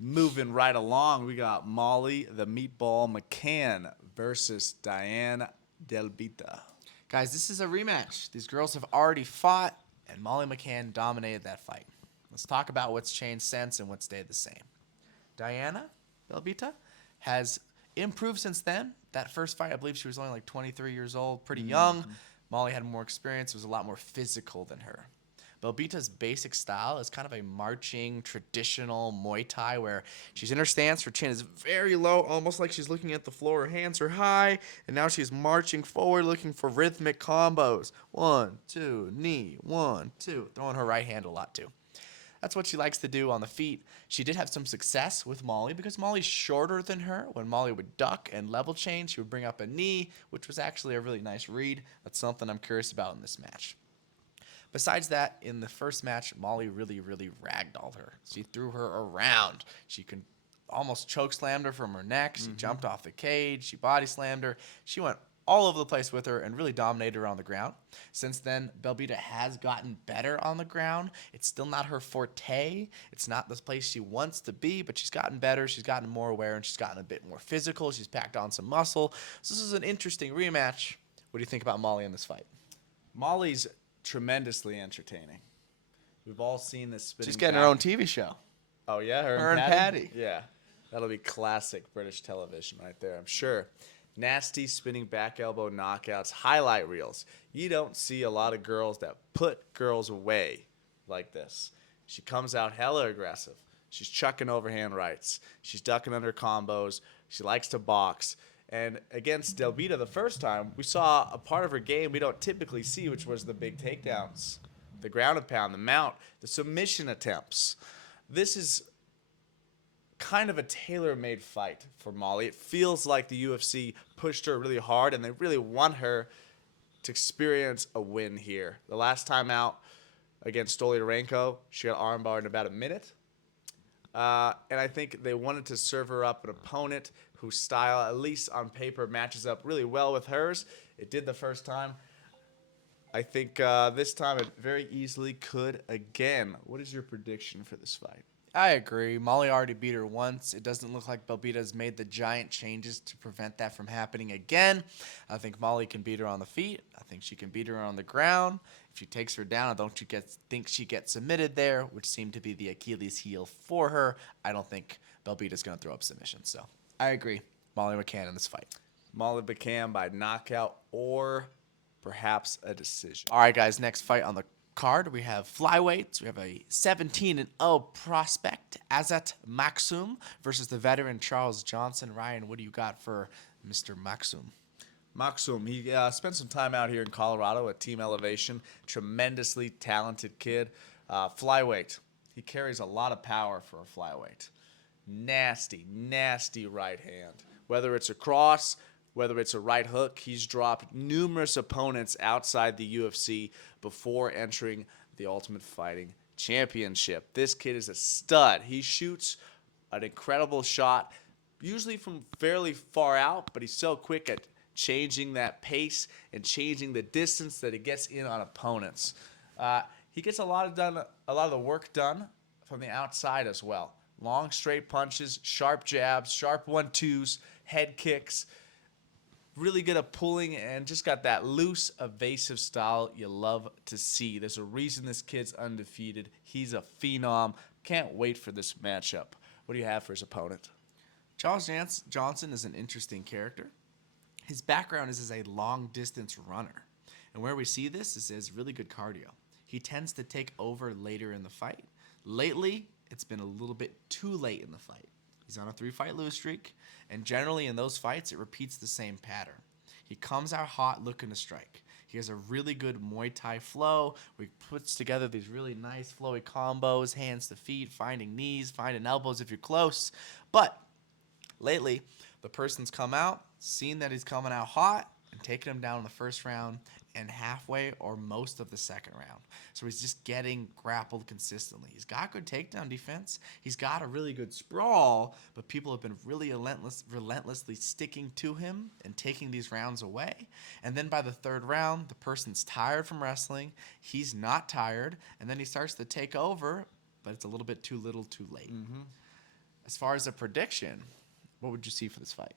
Moving right along, we got Molly the Meatball McCann versus Diane Delbita. Guys, this is a rematch. These girls have already fought, and Molly McCann dominated that fight. Let's talk about what's changed since and what stayed the same. Diana Belbita has improved since then. That first fight, I believe she was only like 23 years old, pretty young. Molly had more experience, was a lot more physical than her. Belbita's basic style is kind of a marching, traditional Muay Thai where she's in her stance, her chin is very low, almost like she's looking at the floor. Her hands are high, and now she's marching forward looking for rhythmic combos. 1, 2, knee, 1, 2. Throwing her right hand a lot too. That's what she likes to do on the feet. She did have some success with Molly because Molly's shorter than her. When Molly would duck and level change, she would bring up a knee, which was actually a really nice read. That's something I'm curious about in this match. Besides that, in the first match, Molly really ragdolled her. She threw her around. She could almost choke slammed her from her neck. She jumped off the cage. She body slammed her. She went all over the place with her and really dominated her on the ground. Since then, Belbita has gotten better on the ground. It's still not her forte. It's not the place she wants to be, but she's gotten better. She's gotten more aware, and she's gotten a bit more physical. She's packed on some muscle. So this is an interesting rematch. What do you think about Molly in this fight? Molly's tremendously entertaining. We've all seen this spinning She's getting back. her own TV show. Oh, yeah? Her and Patty. Yeah. That'll be classic British television right there, I'm sure. Nasty spinning back elbow knockouts, highlight reels. You don't see a lot of girls that put girls away like this. She comes out hella aggressive. She's chucking overhand rights. She's ducking under combos. She likes to box. And against Delbita the first time, we saw a part of her game we don't typically see, which was the big takedowns, the ground and pound, the mount, the submission attempts. This is kind of a tailor-made fight for Molly. It feels like the UFC pushed her really hard, and they really want her to experience a win here. The last time out against Stolia, she got armbarred in about a minute. And I think they wanted to serve her up an opponent whose style, at least on paper, matches up really well with hers. It did the first time. I think this time it very easily could again. What is your prediction for this fight? I agree. Molly already beat her once. It doesn't look like Belbita's made the giant changes to prevent that from happening again. I think Molly can beat her on the feet. I think she can beat her on the ground. If she takes her down, I don't think she gets submitted there, which seemed to be the Achilles heel for her. I don't think Belbita's going to throw up submission. So I agree. Molly McCann in this fight. Molly McCann by knockout or perhaps a decision. All right, guys. Next fight on the card, we have flyweights. We have a 17-0 prospect, Azat Maxum, versus the veteran Charles Johnson. Ryan, what do you got for Mr. Maxum? Maxum, he spent some time out here in Colorado at Team Elevation. Tremendously talented kid. Flyweight. He carries a lot of power for a flyweight. Nasty right hand. Whether it's a cross, whether it's a right hook, he's dropped numerous opponents outside the UFC before entering the Ultimate Fighting Championship. This kid is a stud. He shoots an incredible shot, usually from fairly far out, but he's so quick at changing that pace and changing the distance that he gets in on opponents. He gets a lot of the work done from the outside as well. Long straight punches, sharp jabs, sharp 1-2s, head kicks. Really good at pulling and just got that loose, evasive style you love to see. There's a reason this kid's undefeated. He's a phenom. Can't wait for this matchup. What do you have for his opponent? Charles Johnson is an interesting character. His background is as a long-distance runner. And where we see this is his really good cardio. He tends to take over later in the fight. Lately, it's been a little bit too late in the fight. He's on a 3-fight lose streak, and generally in those fights, it repeats the same pattern. He comes out hot looking to strike. He has a really good Muay Thai flow where he puts together these really nice flowy combos, hands to feet, finding knees, finding elbows if you're close. But lately, the person's come out, seen that he's coming out hot, and taken him down in the first round and halfway or most of the second round. So he's just getting grappled consistently. He's got good takedown defense. He's got a really good sprawl, but people have been really relentlessly sticking to him and taking these rounds away. And then by the third round, the person's tired from wrestling. He's not tired. And then he starts to take over, but it's a little bit too little too late. As far as a prediction, what would you see for this fight?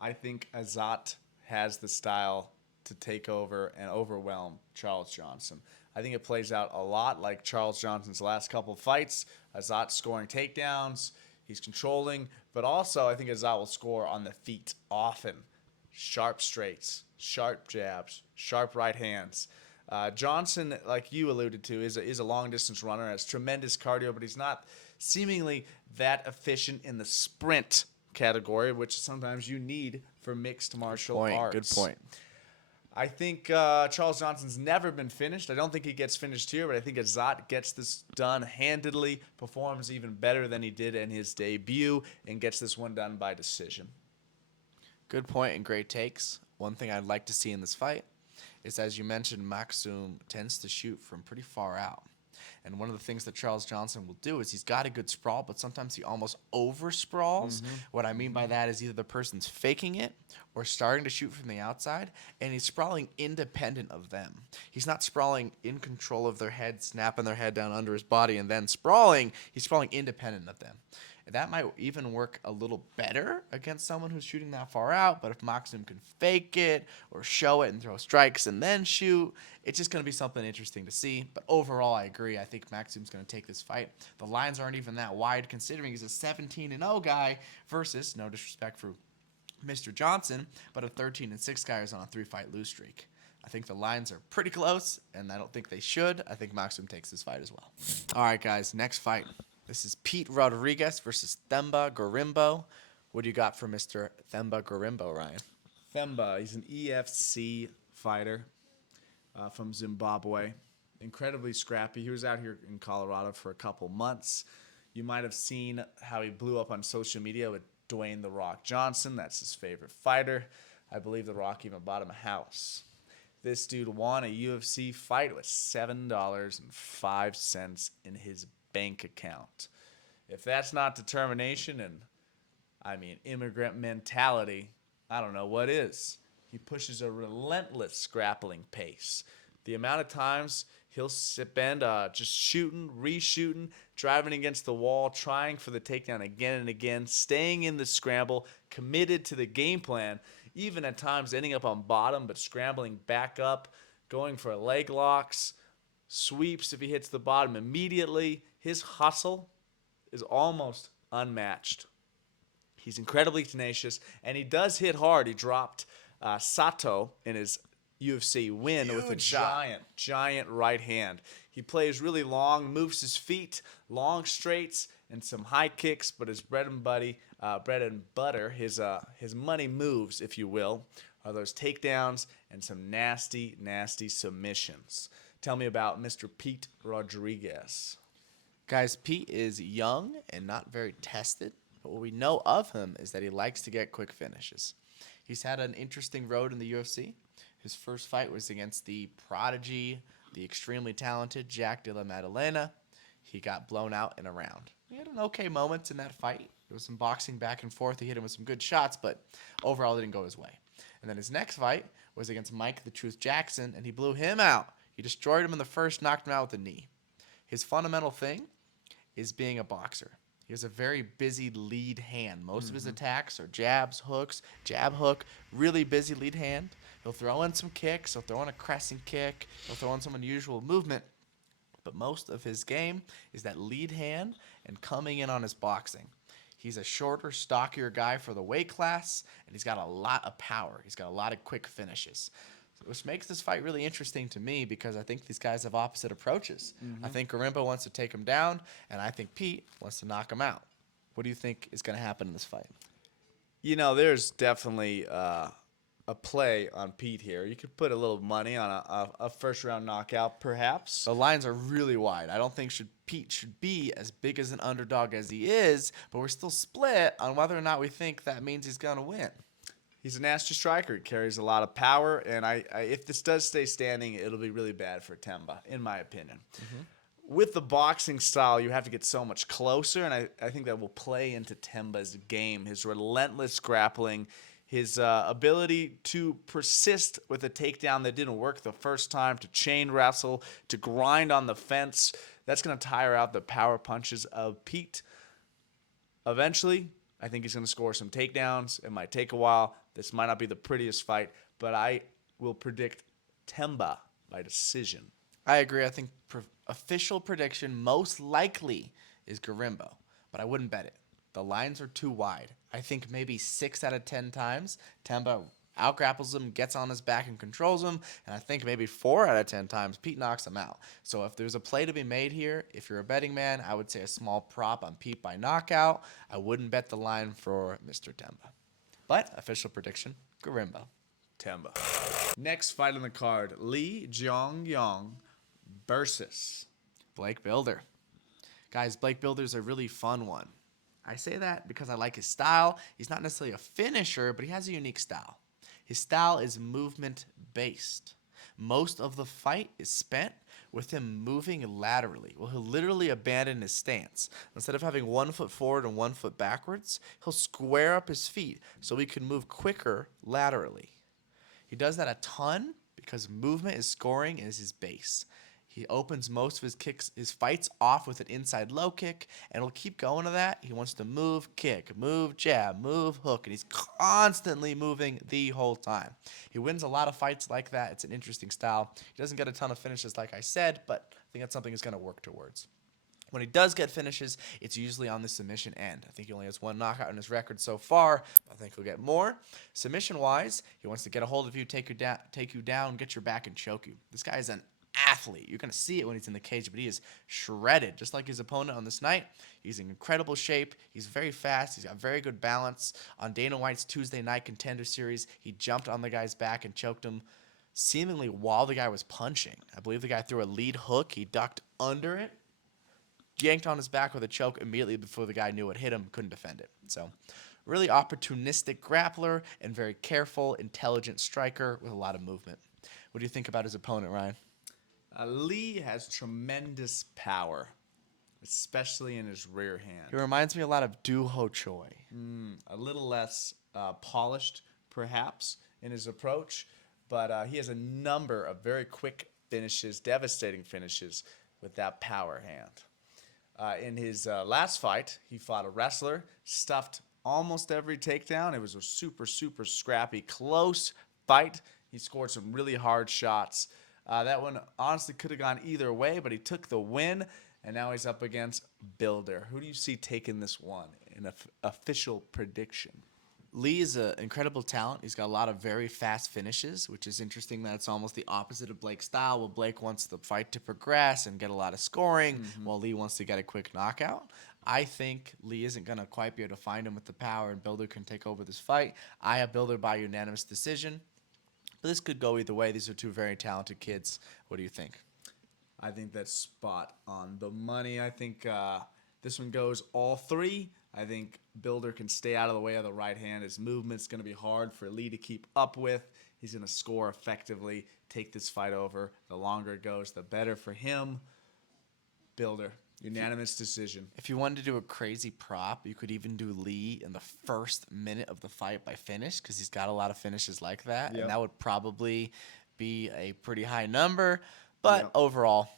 I think Azat has the style to take over and overwhelm Charles Johnson. I think it plays out a lot like Charles Johnson's last couple fights. Azat scoring takedowns. He's controlling, but also I think Azat will score on the feet often. Sharp straights, sharp jabs, sharp right hands. Johnson, like you alluded to, is a long distance runner, has tremendous cardio, but he's not seemingly that efficient in the sprint category, which sometimes you need for mixed martial arts. Good point. I think Charles Johnson's never been finished. I don't think he gets finished here, but I think Azat gets this done handedly, performs even better than he did in his debut, and gets this one done by decision. Good point and great takes. One thing I'd like to see in this fight is, as you mentioned, Maxum tends to shoot from pretty far out. And one of the things that Charles Johnson will do is he's got a good sprawl, but sometimes he almost over sprawls. What I mean by that is either the person's faking it or starting to shoot from the outside, and he's sprawling independent of them. He's not sprawling in control of their head, snapping their head down under his body, and then sprawling. He's sprawling independent of them. That might even work a little better against someone who's shooting that far out, but if Maxum can fake it or show it and throw strikes and then shoot, it's just going to be something interesting to see. But overall, I agree. I think Maxum's going to take this fight. The lines aren't even that wide considering he's a 17-0 guy versus, no disrespect for Mr. Johnson, but a 13-6 guy who's on a 3-fight lose streak. I think the lines are pretty close, and I don't think they should. I think Maxum takes this fight as well. All right, guys, next fight. This is Pete Rodriguez versus Themba Gorimbo. What do you got for Mr. Themba Gorimbo, Ryan? Themba, he's an EFC fighter from Zimbabwe. Incredibly scrappy. He was out here in Colorado for a couple months. You might have seen how he blew up on social media with Dwayne "The Rock" Johnson. That's his favorite fighter. I believe The Rock even bought him a house. This dude won a UFC fight with $7.05 in his bank account. If that's not determination and, immigrant mentality, I don't know what is. He pushes a relentless grappling pace. The amount of times he'll spend just shooting, reshooting, driving against the wall, trying for the takedown again and again, staying in the scramble, committed to the game plan, even at times ending up on bottom but scrambling back up, going for leg locks, sweeps if he hits the bottom immediately. His hustle is almost unmatched. He's incredibly tenacious, and he does hit hard. He dropped Sato in his UFC win with a giant right hand. He plays really long, moves his feet, long straights, and some high kicks, but his bread and butter, his money moves, if you will, are those takedowns and some nasty, nasty submissions. Tell me about Mr. Pete Rodriguez. Guys, Pete is young and not very tested, but what we know of him is that he likes to get quick finishes. He's had an interesting road in the UFC. His first fight was against the prodigy, the extremely talented Jack Della Maddalena. He got blown out in a round. He had an okay moments in that fight. There was some boxing back and forth. He hit him with some good shots, but overall it didn't go his way. And then his next fight was against Mike the Truth Jackson, and he blew him out. He destroyed him in the first, knocked him out with a knee. His fundamental thing is being a boxer. He has a very busy lead hand. Most of his attacks are jabs, hooks, jab, hook, really busy lead hand. He'll throw in some kicks. He'll throw in a crescent kick. He'll throw in some unusual movement. But most of his game is that lead hand and coming in on his boxing. He's a shorter, stockier guy for the weight class, and he's got a lot of power. He's got a lot of quick finishes, which makes this fight really interesting to me because I think these guys have opposite approaches. I think Gorimbo wants to take him down, and I think Pete wants to knock him out. What do you think is going to happen in this fight? You know, there's definitely a play on Pete here. You could put a little money on a first-round knockout, perhaps. The lines are really wide. I don't think Pete should be as big as an underdog as he is, but we're still split on whether or not we think that means he's going to win. He's a nasty striker. He carries a lot of power, and if this does stay standing, it'll be really bad for Themba, in my opinion. With the boxing style, you have to get so much closer, and I think that will play into Themba's game. His relentless grappling, his ability to persist with a takedown that didn't work the first time, to chain wrestle, to grind on the fence. That's going to tire out the power punches of Pete. Eventually, I think he's going to score some takedowns. It might take a while. This might not be the prettiest fight, but I will predict Themba by decision. I agree. I think official prediction most likely is Garimbo, but I wouldn't bet it. The lines are too wide. I think maybe 6 out of 10 times Themba outgrapples him, gets on his back and controls him, and I think maybe 4 out of 10 times Pete knocks him out. So if there's a play to be made here, if you're a betting man, I would say a small prop on Pete by knockout. I wouldn't bet the line for Mr. Themba. But official prediction, Garimbo. Themba. Next fight on the card, Lee Jeong-yong versus Blake Builder. Guys, Blake Builder's a really fun one. I say that because I like his style. He's not necessarily a finisher, but he has a unique style. His style is movement-based. Most of the fight is spent with him moving laterally. Well, he'll literally abandon his stance. Instead of having 1 foot forward and 1 foot backwards, he'll square up his feet so he can move quicker laterally. He does that a ton because movement is scoring is his base. He opens most of his fights off with an inside low kick, and he'll keep going to that. He wants to move, kick, move, jab, move, hook, and he's constantly moving the whole time. He wins a lot of fights like that. It's an interesting style. He doesn't get a ton of finishes, like I said, but I think that's something he's going to work towards. When he does get finishes, it's usually on the submission end. I think he only has 1 knockout in his record so far. I think he'll get more. Submission-wise, he wants to get a hold of you, take you down, get your back, and choke you. This guy is an athlete. You're going to see it when he's in the cage, but he is shredded, just like his opponent on this night. He's in incredible shape. He's very fast. He's got very good balance. On Dana White's Tuesday Night Contender Series, he jumped on the guy's back and choked him seemingly while the guy was punching. I believe the guy threw a lead hook. He ducked under it, yanked on his back with a choke immediately before the guy knew it hit him, couldn't defend it. So really opportunistic grappler and very careful, intelligent striker with a lot of movement. What do you think about his opponent, Ryan? Lee has tremendous power, especially in his rear hand. He reminds me a lot of Du Ho Choi. A little less polished, perhaps, in his approach, but he has a number of very quick finishes, devastating finishes with that power hand. In his last fight, he fought a wrestler, stuffed almost every takedown. It was a super, super scrappy, close fight. He scored some really hard shots. That one honestly could have gone either way, but he took the win, and now he's up against Builder. Who do you see taking this one in official prediction? Lee is an incredible talent. He's got a lot of very fast finishes, which is interesting that it's almost the opposite of Blake's style. Well, Blake wants the fight to progress and get a lot of scoring, while Lee wants to get a quick knockout. I think Lee isn't going to quite be able to find him with the power, and Builder can take over this fight. I have Builder by unanimous decision. But this could go either way. These are 2 very talented kids. What do you think? I think that's spot on the money. I think this one goes all 3. I think Builder can stay out of the way of the right hand. His movement's going to be hard for Lee to keep up with. He's going to score effectively, take this fight over. The longer it goes, the better for him. Builder. Unanimous decision. If you wanted to do a crazy prop, you could even do Lee in the first minute of the fight by finish, because he's got a lot of finishes like that. Yep. And that would probably be a pretty high number. But overall,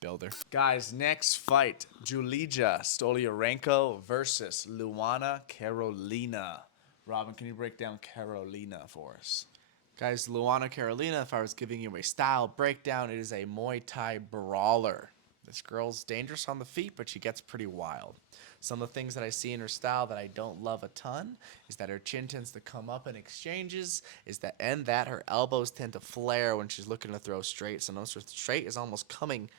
Builder. Guys, next fight, Dolidze Stoliarenko versus Luana Carolina. Robin, can you break down Carolina for us? Guys, Luana Carolina, if I was giving you a style breakdown, it is a Muay Thai brawler. This girl's dangerous on the feet, but she gets pretty wild. Some of the things that I see in her style that I don't love a ton is that her chin tends to come up in exchanges, that her elbows tend to flare when she's looking to throw straight. Sometimes her straight is almost coming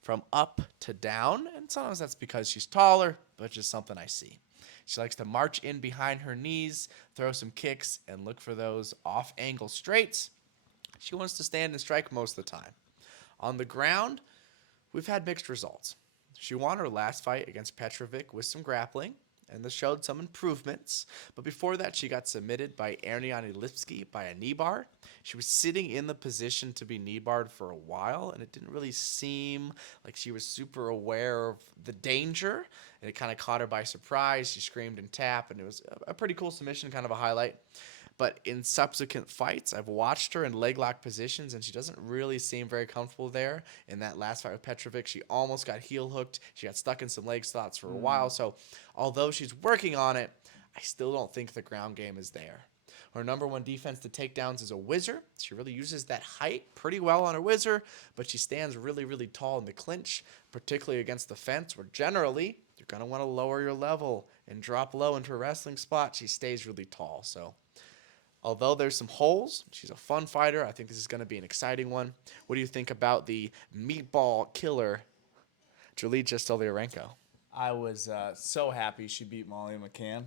from up to down, and sometimes that's because she's taller, but just something I see. She likes to march in behind her knees, throw some kicks, and look for those off-angle straights. She wants to stand and strike most of the time. On the ground, we've had mixed results. She won her last fight against Petrovic with some grappling, and this showed some improvements. But before that, she got submitted by Erniani Lipski by a knee bar. She was sitting in the position to be knee barred for a while, and it didn't really seem like she was super aware of the danger, and it kind of caught her by surprise. She screamed and tapped, and it was a pretty cool submission, kind of a highlight. But in subsequent fights, I've watched her in leg lock positions, and she doesn't really seem very comfortable there. In that last fight with Petrovic, she almost got heel hooked. She got stuck in some leg slots for a while. So although she's working on it, I still don't think the ground game is there. Her number one defense to takedowns is a whizzer. She really uses that height pretty well on her whizzer, but she stands really, really tall in the clinch, particularly against the fence, where generally you're going to want to lower your level and drop low into a wrestling spot. She stays really tall. So although there's some holes, she's a fun fighter. I think this is going to be an exciting one. What do you think about the meatball killer, Dolidze Stoliarenko? I was so happy she beat Molly McCann.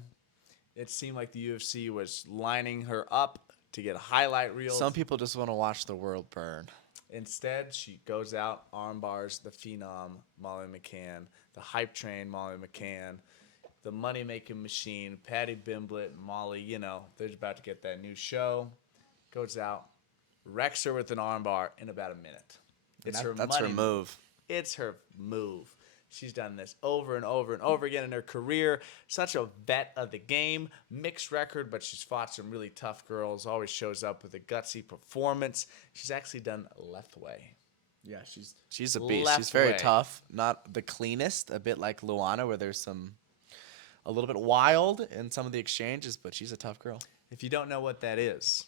It seemed like the UFC was lining her up to get highlight reels. Some people just want to watch the world burn. Instead, she goes out, arm bars the phenom, Molly McCann, the hype train, Molly McCann, the money-making machine, Patty Bimblett, Molly, they're about to get that new show. Goes out, wrecks her with an arm bar in about a minute. That's her move. It's her move. She's done this over and over and over again in her career. Such a vet of the game. Mixed record, but she's fought some really tough girls. Always shows up with a gutsy performance. She's actually done left way. Yeah, she's a beast. She's very tough. Not the cleanest, a bit like Luana, where there's a little bit wild in some of the exchanges, but she's a tough girl. If you don't know what that is,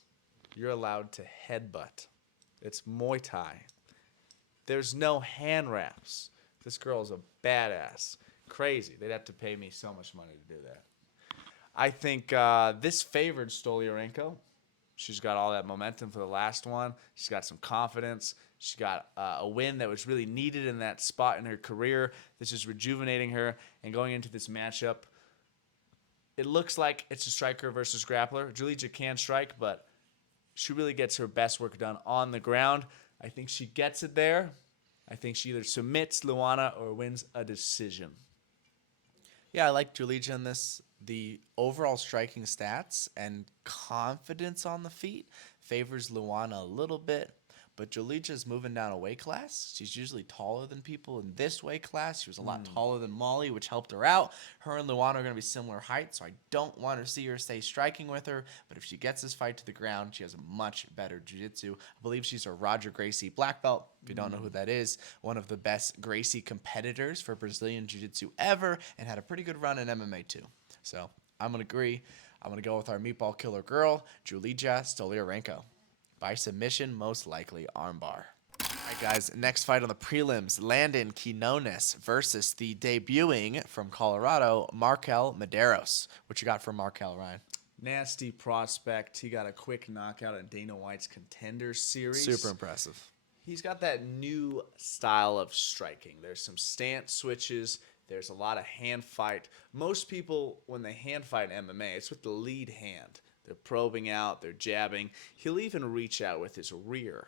you're allowed to headbutt. It's Muay Thai. There's no hand wraps. This girl's a badass. Crazy. They'd have to pay me so much money to do that. I think this favored Stoliarenko. She's got all that momentum for the last one. She's got some confidence. She got a win that was really needed in that spot in her career. This is rejuvenating her. And going into this matchup, it looks like it's a striker versus grappler. Dolidze can strike, but she really gets her best work done on the ground. I think she gets it there. I think she either submits Luana or wins a decision. Yeah, I like Dolidze in this. The overall striking stats and confidence on the feet favors Luana a little bit, but Dolidze is moving down a weight class. She's usually taller than people in this weight class. She was a lot taller than Molly, which helped her out. Her and Luana are going to be similar height, so I don't want to see her stay striking with her, but if she gets this fight to the ground, she has a much better jiu-jitsu. I believe she's a Roger Gracie black belt. If you don't know who that is, one of the best Gracie competitors for Brazilian jiu-jitsu ever, and had a pretty good run in MMA too. So I'm going to agree. I'm going to go with our meatball killer girl, Dolidze Stoliarenko. By submission, most likely armbar. All right, guys, next fight on the prelims, Landon Quinones versus the debuting from Colorado, Markel Medeiros. What you got for Markel, Ryan? Nasty prospect. He got a quick knockout in Dana White's Contender Series. Super impressive. He's got that new style of striking. There's some stance switches. There's a lot of hand fight. Most people, when they hand fight in MMA, it's with the lead hand. They're probing out, they're jabbing. He'll even reach out with his rear,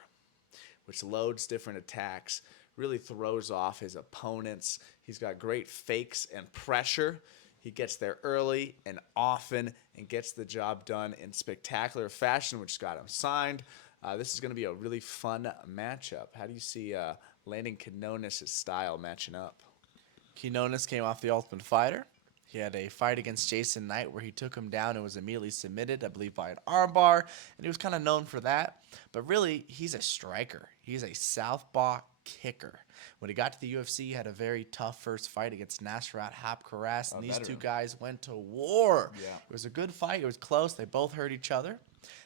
which loads different attacks, really throws off his opponents. He's got great fakes and pressure. He gets there early and often and gets the job done in spectacular fashion, which got him signed. This is going to be a really fun matchup. How do you see Landon Quinones' style matching up? Quinones came off The Ultimate Fighter. He had a fight against Jason Knight where he took him down and was immediately submitted, I believe, by an armbar, and he was kind of known for that. But really, he's a striker. He's a southpaw kicker. When he got to the UFC, he had a very tough first fight against Nasrat Hapkaras, and these two guys went to war. Yeah. It was a good fight. It was close. They both hurt each other.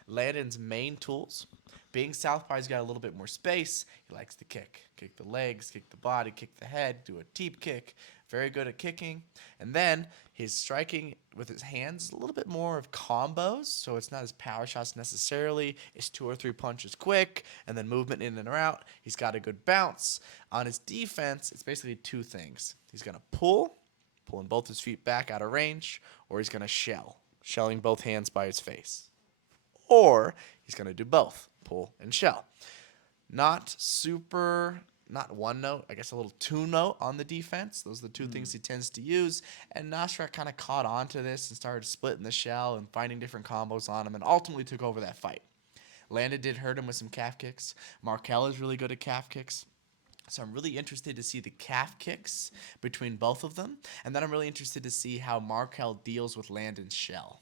Landon's main tools, being southpaw, he's got a little bit more space. He likes to kick. Kick the legs, kick the body, kick the head, do a teep kick. Very good at kicking. And then his striking with his hands is a little bit more of combos, so it's not as power shots necessarily. It's 2 or 3 punches quick, and then movement in and out. He's got a good bounce. On his defense, it's basically 2 things. He's going to pulling both his feet back out of range, or he's going to shelling both hands by his face. Or he's going to do both, pull and shell. Not one note, I guess a little 2 note on the defense. Those are the 2 things he tends to use. And Nasrat kind of caught on to this and started splitting the shell and finding different combos on him and ultimately took over that fight. Landon did hurt him with some calf kicks. Markel is really good at calf kicks. So I'm really interested to see the calf kicks between both of them. And then I'm really interested to see how Markel deals with Landon's shell.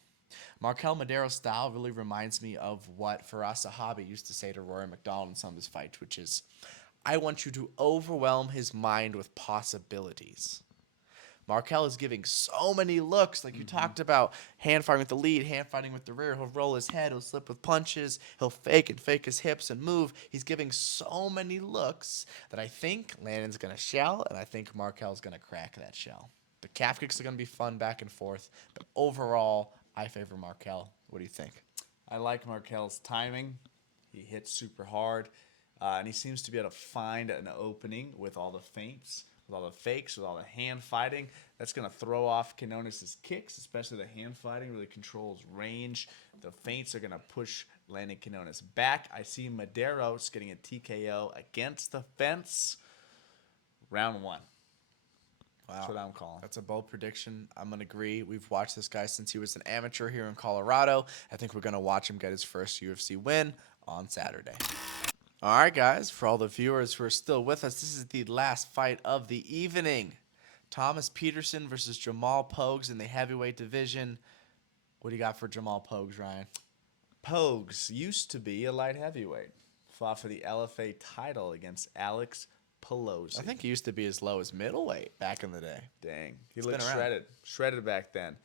Markel Madero's style really reminds me of what Firas Zahabi used to say to Rory McDonald in some of his fights, which is, I want you to overwhelm his mind with possibilities. Markel is giving so many looks, like you talked about, hand fighting with the lead, hand fighting with the rear. He'll roll his head, he'll slip with punches, he'll fake his hips and move. He's giving so many looks that I think Landon's going to shell, and I think Markel's going to crack that shell. The calf kicks are going to be fun back and forth, but overall, I favor Markel. What do you think? I like Markel's timing. He hits super hard, and he seems to be able to find an opening with all the feints, with all the fakes, with all the hand fighting. That's going to throw off Kones' kicks, especially the hand fighting really controls range. The feints are going to push Landon Kones back. I see Medeiros getting a TKO against the fence. Round 1. Wow. That's what I'm calling. That's a bold prediction. I'm going to agree. We've watched this guy since he was an amateur here in Colorado. I think we're going to watch him get his first UFC win on Saturday. All right, guys. For all the viewers who are still with us, this is the last fight of the evening. Thomas Peterson versus Jamal Pogues in the heavyweight division. What do you got for Jamal Pogues, Ryan? Pogues used to be a light heavyweight. Fought for the LFA title against Alex Pelosi. I think he used to be as low as middleweight back in the day. Dang. He It's looked been around. shredded back then.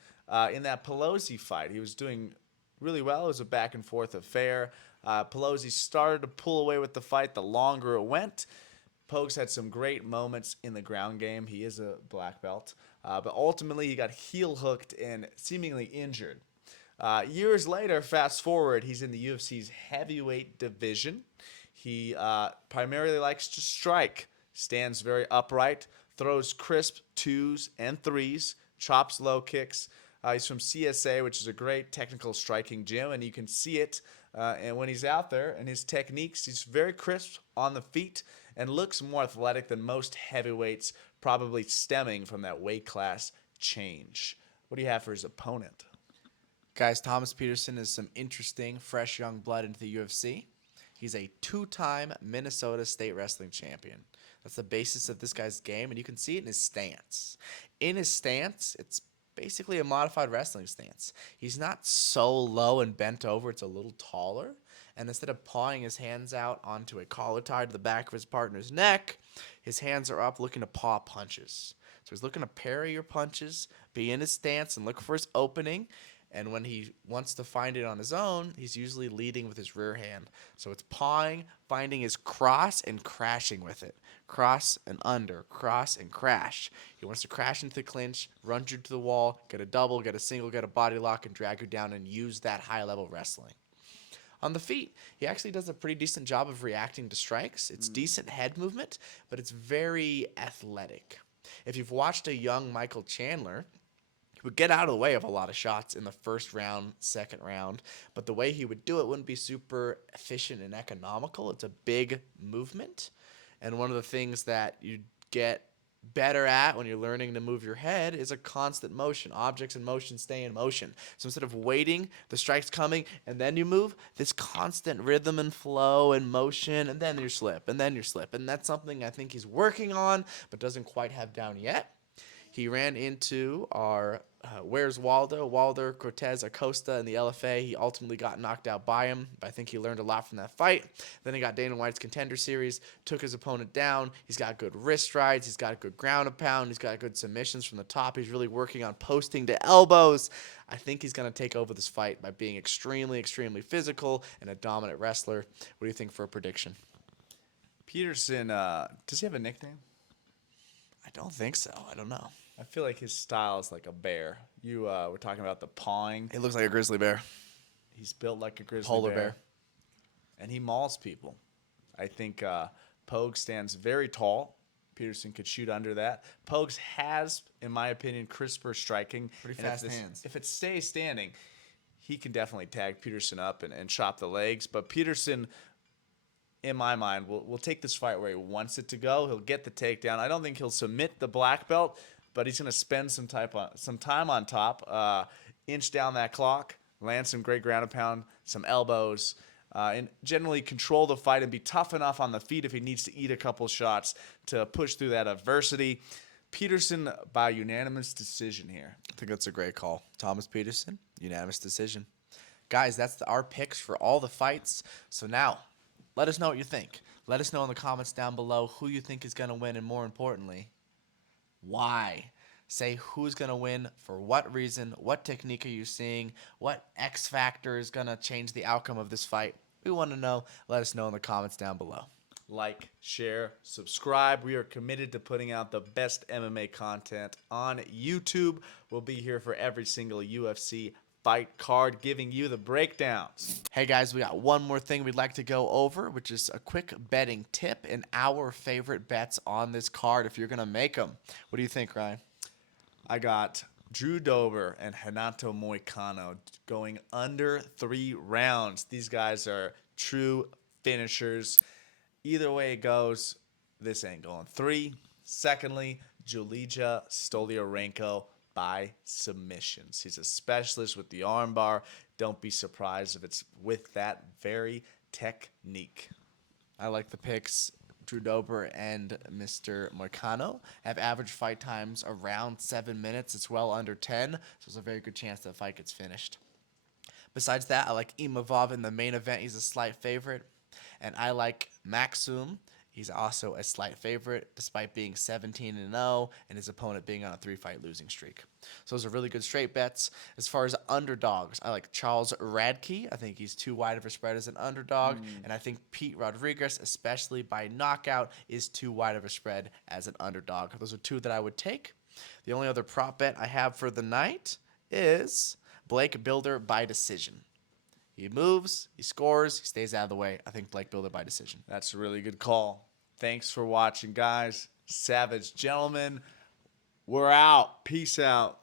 In that Pelosi fight, he was doing really well. It was a back and forth affair. Pelosi started to pull away with the fight the longer it went. Pogues had some great moments in the ground game. He is a black belt. But ultimately, he got heel hooked and seemingly injured. Years later, fast forward, he's in the UFC's heavyweight division. He primarily likes to strike, stands very upright, throws crisp 2s and 3s, chops low kicks. He's from CSA, which is a great technical striking gym, and you can see it. And when he's out there and his techniques, he's very crisp on the feet and looks more athletic than most heavyweights, probably stemming from that weight class change. What do you have for his opponent? Guys, Thomas Peterson is some interesting, fresh young blood into the UFC. He's a 2-time Minnesota State Wrestling Champion. That's the basis of this guy's game, and you can see it in his stance. In his stance, it's basically a modified wrestling stance. He's not so low and bent over, it's a little taller. And instead of pawing his hands out onto a collar tied to the back of his partner's neck, his hands are up looking to paw punches. So he's looking to parry your punches, be in his stance, and look for his opening. And when he wants to find it on his own, he's usually leading with his rear hand. So it's pawing, finding his cross, and crashing with it. Cross and under, cross and crash. He wants to crash into the clinch, run you to the wall, get a double, get a single, get a body lock, and drag you down and use that high-level wrestling. On the feet, he actually does a pretty decent job of reacting to strikes. It's decent head movement, but it's very athletic. If you've watched a young Michael Chandler, he would get out of the way of a lot of shots in the first round, second round, but the way he would do it wouldn't be super efficient and economical. It's a big movement, and one of the things that you get better at when you're learning to move your head is a constant motion. Objects in motion stay in motion. So instead of waiting, the strike's coming, and then you move, this constant rhythm and flow and motion, and then you slip, and then you slip. And that's something I think he's working on, but doesn't quite have down yet. He ran into our Where's Waldo? Waldo Cortez Acosta in the LFA. He ultimately got knocked out by him, but I think he learned a lot from that fight. Then he got Dana White's Contender Series, took his opponent down. He's got good wrist strides. He's got good ground and pound. He's got good submissions from the top. He's really working on posting to elbows. I think he's going to take over this fight by being extremely, extremely physical and a dominant wrestler. What do you think for a prediction? Peterson, does he have a nickname? I don't think so. I don't know. I feel like his style is like a bear. You were talking about the pawing. He looks like a grizzly bear. He's built like a grizzly Polar bear. And he mauls people. I think Pogues stands very tall. Peterson could shoot under that. Pogues has, in my opinion, crisper striking. Pretty And fast hands. If it stays standing, he can definitely tag Peterson up and chop the legs. But Peterson, in my mind, will take this fight where he wants it to go. He'll get the takedown. I don't think he'll submit the black belt, but he's going to spend some time on top, inch down that clock, land some great ground and pound, some elbows, and generally control the fight and be tough enough on the feet if he needs to eat a couple shots to push through that adversity. Peterson by unanimous decision here. I think that's a great call. Thomas Peterson, unanimous decision. Guys, that's our picks for all the fights. So now, let us know what you think. Let us know in the comments down below who you think is going to win, and more importantly, why. Say who's going to win, for what reason, what technique are you seeing, what X factor is going to change the outcome of this fight. We want to know. Let us know in the comments down below. Like, share, subscribe. We are committed to putting out the best MMA content on YouTube. We'll be here for every single UFC fight card, giving you the breakdowns. Hey guys, we got one more thing we'd like to go over, which is a quick betting tip and our favorite bets on this card if you're going to make them. What do you think, Ryan? I got Drew Dober and Renato Moicano going under 3 rounds. These guys are true finishers. Either way it goes, this ain't going 3. Secondly, Dolidze Stoliarenko by submissions. He's a specialist with the armbar. Don't be surprised if it's with that very technique. I like the picks. Drew Dober and Mr. Moicano have average fight times around 7 minutes. It's well under 10, so there's a very good chance that fight gets finished. Besides that, I like Imavov in the main event. He's a slight favorite. And I like Maxum. He's also a slight favorite, despite being 17-0 and his opponent being on a 3-fight losing streak. So those are really good straight bets. As far as underdogs, I like Charles Radke. I think he's too wide of a spread as an underdog. And I think Pete Rodriguez, especially by knockout, is too wide of a spread as an underdog. Those are 2 that I would take. The only other prop bet I have for the night is Blake Bilder by decision. He moves, he scores, he stays out of the way. I think Blake Bilder by decision. That's a really good call. Thanks for watching, guys. Savage gentlemen, we're out. Peace out.